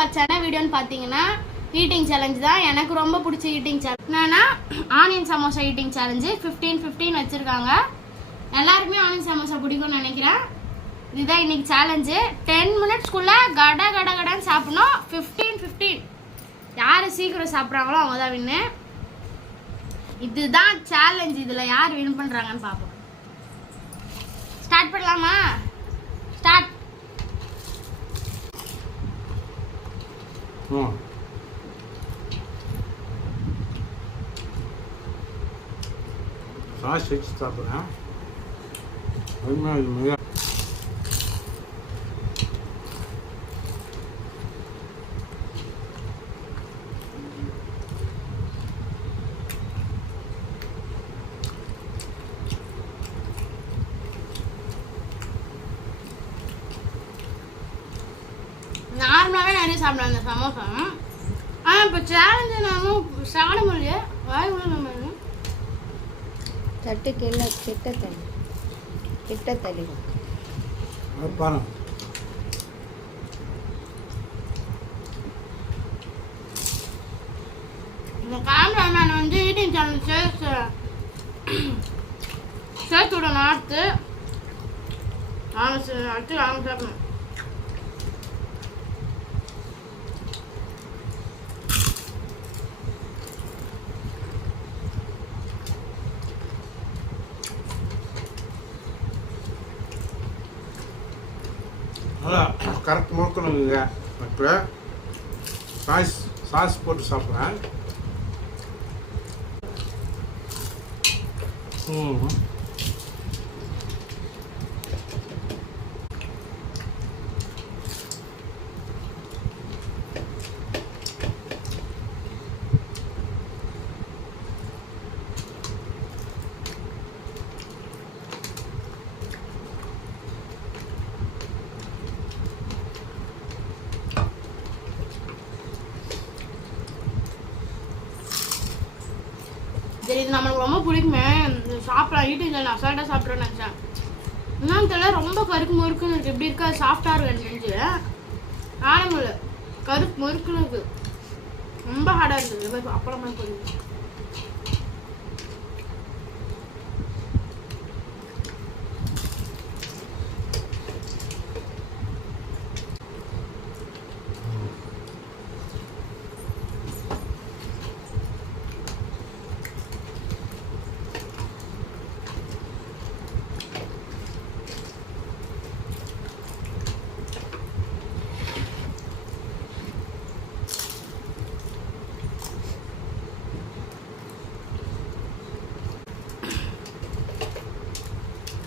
வச்ச வீடியோன்னு பார்த்தீங்கன்னா ஈட்டிங் சேலஞ்ச் தான். எனக்கு ரொம்ப பிடிச்ச ஈட்டிங் சேலஞ்ச் என்னன்னா ஆனியன் சமோசா ஈட்டிங் சேலஞ்சு 15 வச்சுருக்காங்க. எல்லாருக்குமே ஆனியன் சமோசா பிடிக்கும்னு நினைக்கிறேன். இதுதான் இன்னைக்கு சேலஞ்சு. 10 மினிட்ஸ்க்குள்ளே கடன்னு சாப்பிடணும். 15 யார் சீக்கிரம் சாப்பிட்றாங்களோ அவங்க தான் வின்னு. இதுதான் சேலஞ்ச். இதில் யார் வின் பண்ணுறாங்கன்னு பார்ப்போம். ஸ்டார்ட் பண்ணலாமா? ஸ்டார்ட். சாஸ் வச்சு சாப்பிட்றேன். அதுமாதிரி நார்மலாகவே நிறைய சாப்பிடுவேன் அந்த சமோசா. ஆனால் இப்போ சேலஞ்சு நானும் சாப்பிட முடியல. வாய் உள்ள நம்ம சட்டு கீழே கிட்ட தள்ளி பாருங்க. இந்த கேமராமேன் வந்து ஈட்டிங் சேனல் சேர்த்து விடணும். அடுத்து நாங்கள் சாப்பிடணும். அதான் கரெக்ட் முறுக்கணுங்க. இப்போ சாஸ் போட்டு சாப்பிட்றேன். சரி, இது நம்மளுக்கு ரொம்ப பிடிக்குமே. சாப்பிடலாம். ஈட்டிங் சேனல் அசால்ட்டாக சாப்பிட்றேன்னு நினச்சேன். என்னன்னு தெரியல, ரொம்ப கருக்கு முறுக்குன்னு இருக்குது. எப்படி இருக்கா? சாஃப்டாக இருக்கு செஞ்சு ஆரம்பில் கருக்கு முறுக்குன்னு இருக்குது. ரொம்ப ஹார்டாக இருக்குது. அப்புறமா போயிடுது.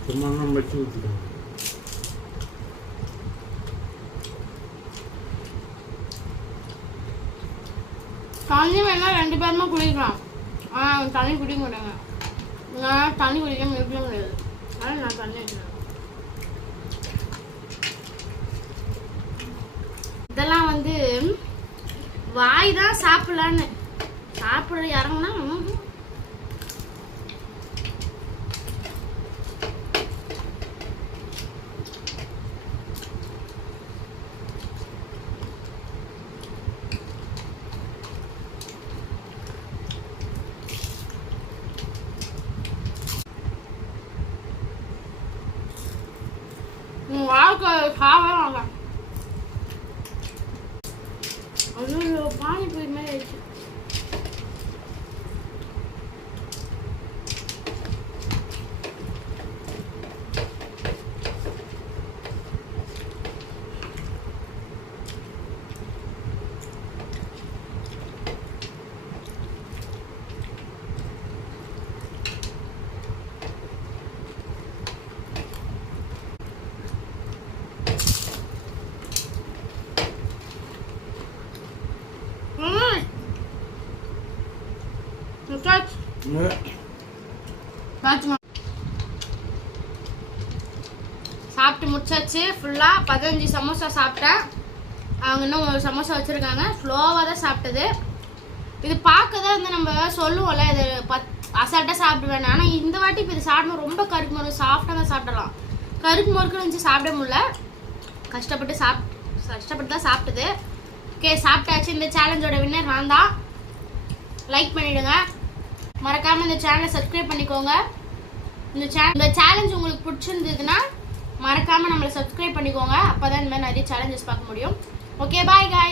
சும்மா வச்சு ஊற்றிக்கணும். தண்ணி வேணா 2 பேருமே குடிக்கலாம். ஆனால் தண்ணி குடிக்க மாட்டாங்க. நான் தண்ணி குடிக்காமல் இருக்க முடியாது. ஆனால் நான் தண்ணி வைக்கிறேன். இதெல்லாம் வந்து வாய் தான் சாப்பிடலான்னு சாப்பிட இறங்குனா வாழ்க்கை சாவே வாங்க. அது பானிபூரி மாதிரி ஆயிடுச்சு. சாப்பிட்டு முடிச்சாச்சு. ஃபுல்லாக 15 சமோசா சாப்பிட்டேன். அவங்க இன்னும் ஒரு சமோசா வச்சுருக்காங்க. ஸ்லோவாக தான் சாப்பிட்டது. இது பார்க்க தான் வந்து நம்ம சொல்லுவோம்ல, இது அசால்ட்டாக சாப்பிடுவேன். ஆனால் இந்த வாட்டி இப்போ இது சாப்பிடணும். ரொம்ப கருக்கு முறுக்கு சாஃப்டாக தான் சாப்பிடலாம். கருக்கு முறுக்குன்னு இருந்துச்சு, சாப்பிட முடியல. கஷ்டப்பட்டு தான் சாப்பிட்டது. ஓகே சாப்பிட்டாச்சு. இந்த சேலஞ்சோட வின்னர் நான் தான். லைக் பண்ணிடுங்க, மறக்காம இந்த சேனலை சப்ஸ்கிரைப் பண்ணிக்கோங்க. இந்த சேலஞ்ச் உங்களுக்கு பிடிச்சிருந்ததுன்னா மறக்காம நம்மளை சப்ஸ்கிரைப் பண்ணிக்கோங்க. அப்பதான் இந்த மாதிரி நிறைய சேலஞ்சஸ் பார்க்க முடியும். ஓகே பாய் காய்.